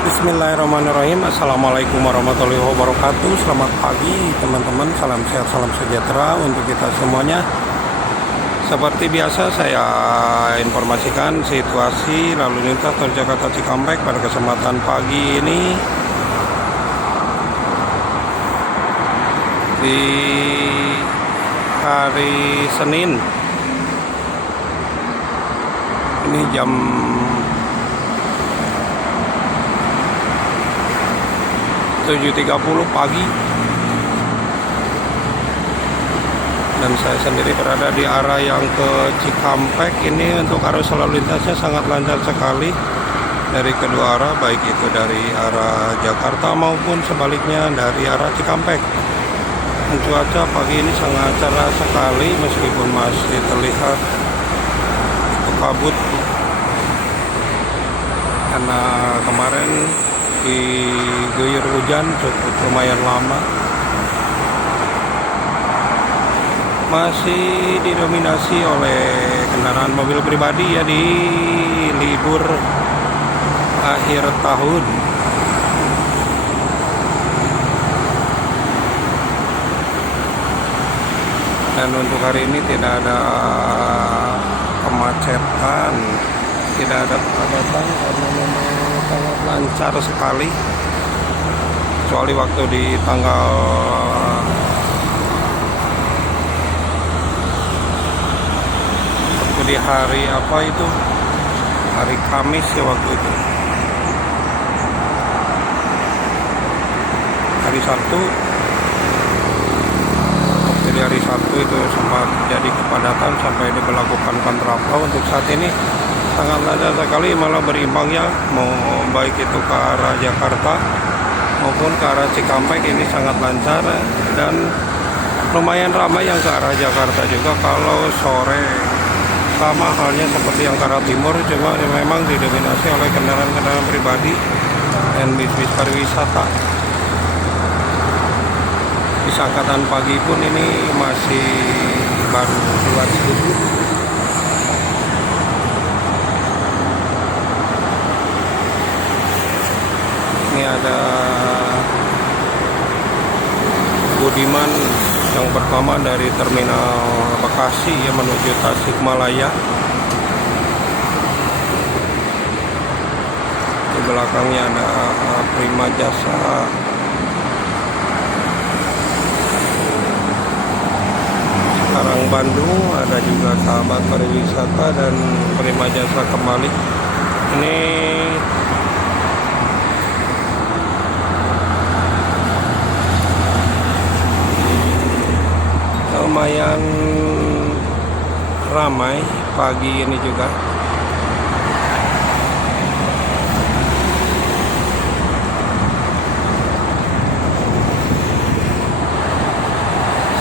Bismillahirrahmanirrahim. Assalamualaikum warahmatullahi wabarakatuh. Selamat pagi teman-teman. Salam sehat, salam sejahtera untuk kita semuanya. Seperti biasa saya informasikan situasi lalu lintas tol Jakarta Cikampek pada kesempatan pagi ini di hari Senin. Ini jam 7.30 pagi dan saya sendiri berada di arah yang ke Cikampek. Ini untuk arus lalu lintasnya sangat lancar sekali dari kedua arah, baik itu dari arah Jakarta maupun sebaliknya dari arah Cikampek. Dan cuaca pagi ini sangat cerah sekali meskipun masih terlihat kabut karena kemarin diguyur hujan cukup lumayan lama. Masih didominasi oleh kendaraan mobil pribadi ya di libur akhir tahun. Dan untuk hari ini tidak ada kemacetan, tidak ada kepadatan karena memang sangat lancar sekali, kecuali waktu di hari apa itu, hari Kamis ya waktu itu, hari Sabtu. Waktu di hari Sabtu itu sempat jadi kepadatan sampai diberlakukan kontraflow. Untuk saat ini sangat lancar sekali, malah berimbang ya, mau baik itu ke arah Jakarta maupun ke arah Cikampek ini sangat lancar. Dan lumayan ramai yang ke arah Jakarta juga kalau sore, sama halnya seperti yang ke arah timur, cuma memang didominasi oleh kendaraan-kendaraan pribadi dan bis-bis pariwisata. Bis angkatan pagi pun ini masih baru 2.000. Ini ada Budiman yang pertama dari terminal Bekasi yang menuju Tasikmalaya. Di belakangnya ada Prima Jasa. Sekarang Bandung ada juga Sahabat Pariwisata dan Prima Jasa kembali. Ini lumayan ramai pagi ini juga.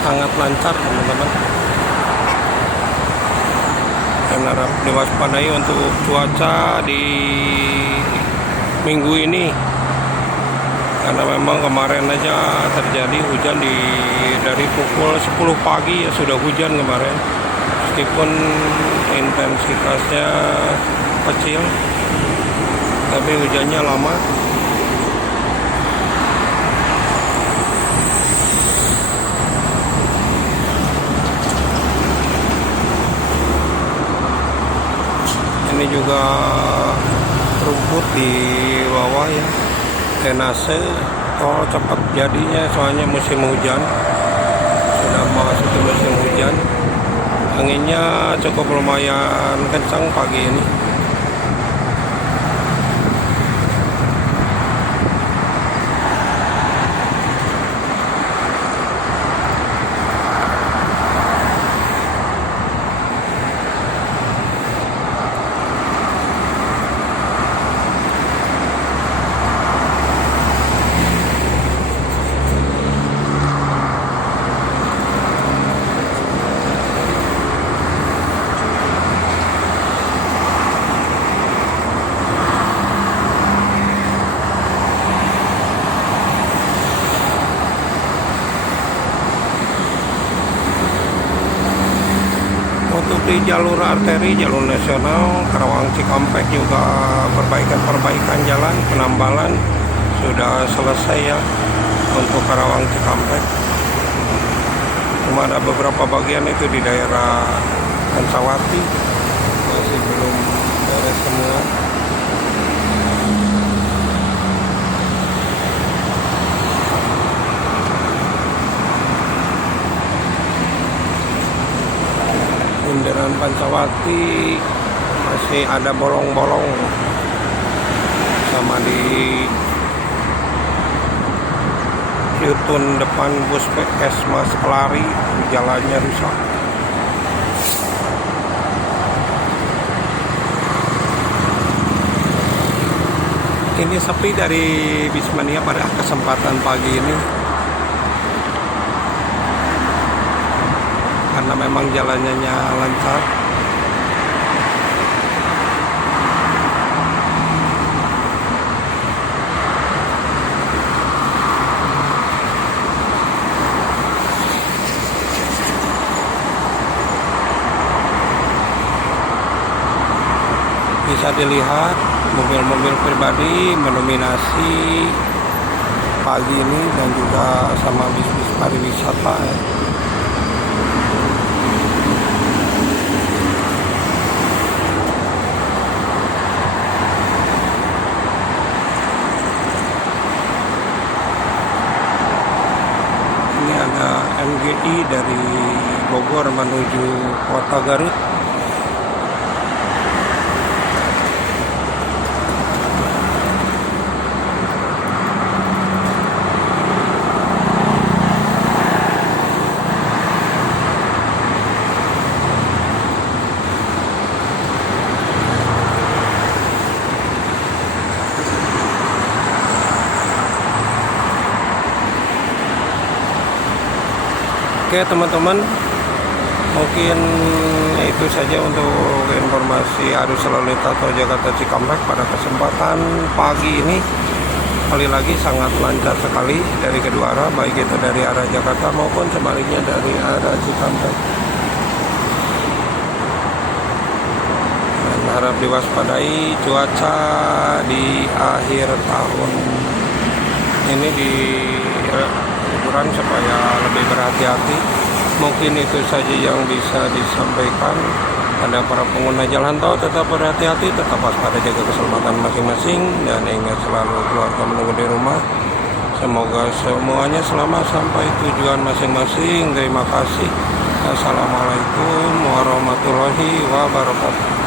Sangat lancar teman-teman. Dan harap diwaspadai untuk cuaca di minggu ini, karena memang kemarin aja terjadi hujan dari pukul 10 pagi ya sudah hujan kemarin, meskipun intensitasnya kecil tapi hujannya lama. Ini juga rumput di bawah ya, drainase. Oh, cepat jadinya soalnya musim hujan, sudah masuk ke musim hujan. Anginnya cukup lumayan kencang pagi ini. di jalur arteri, jalur nasional Karawang Cikampek juga perbaikan jalan, penambalan sudah selesai ya untuk Karawang Cikampek. Cuma ada beberapa bagian itu di daerah Pancawati masih belum beres semua. Bundaran Pancawati masih ada bolong-bolong, sama di Yutun depan bus Puskesmas Kelari jalannya rusak. Ini sepi dari Bismania pada kesempatan pagi ini karena memang jalannya lancar. Bisa dilihat mobil-mobil pribadi mendominasi pagi ini dan juga sama bis-bis pariwisata ya. Ini ada MGI dari Bogor menuju Kota Garut. Oke teman-teman, mungkin itu saja untuk informasi arus lalu lintas tol Jakarta Cikampek pada kesempatan pagi ini. Kali lagi sangat lancar sekali dari kedua arah, baik itu dari arah Jakarta maupun sebaliknya dari arah Cikampek. Dan harap diwaspadai cuaca di akhir tahun ini di liburan supaya lebih berhati-hati. Mungkin itu saja yang bisa disampaikan. Pada para pengguna jalan tol tetap berhati-hati, tetap waspada, jaga keselamatan masing-masing, dan ingat selalu keluarga menunggu di rumah. Semoga semuanya selamat sampai tujuan masing-masing. Terima kasih. Assalamualaikum warahmatullahi wabarakatuh.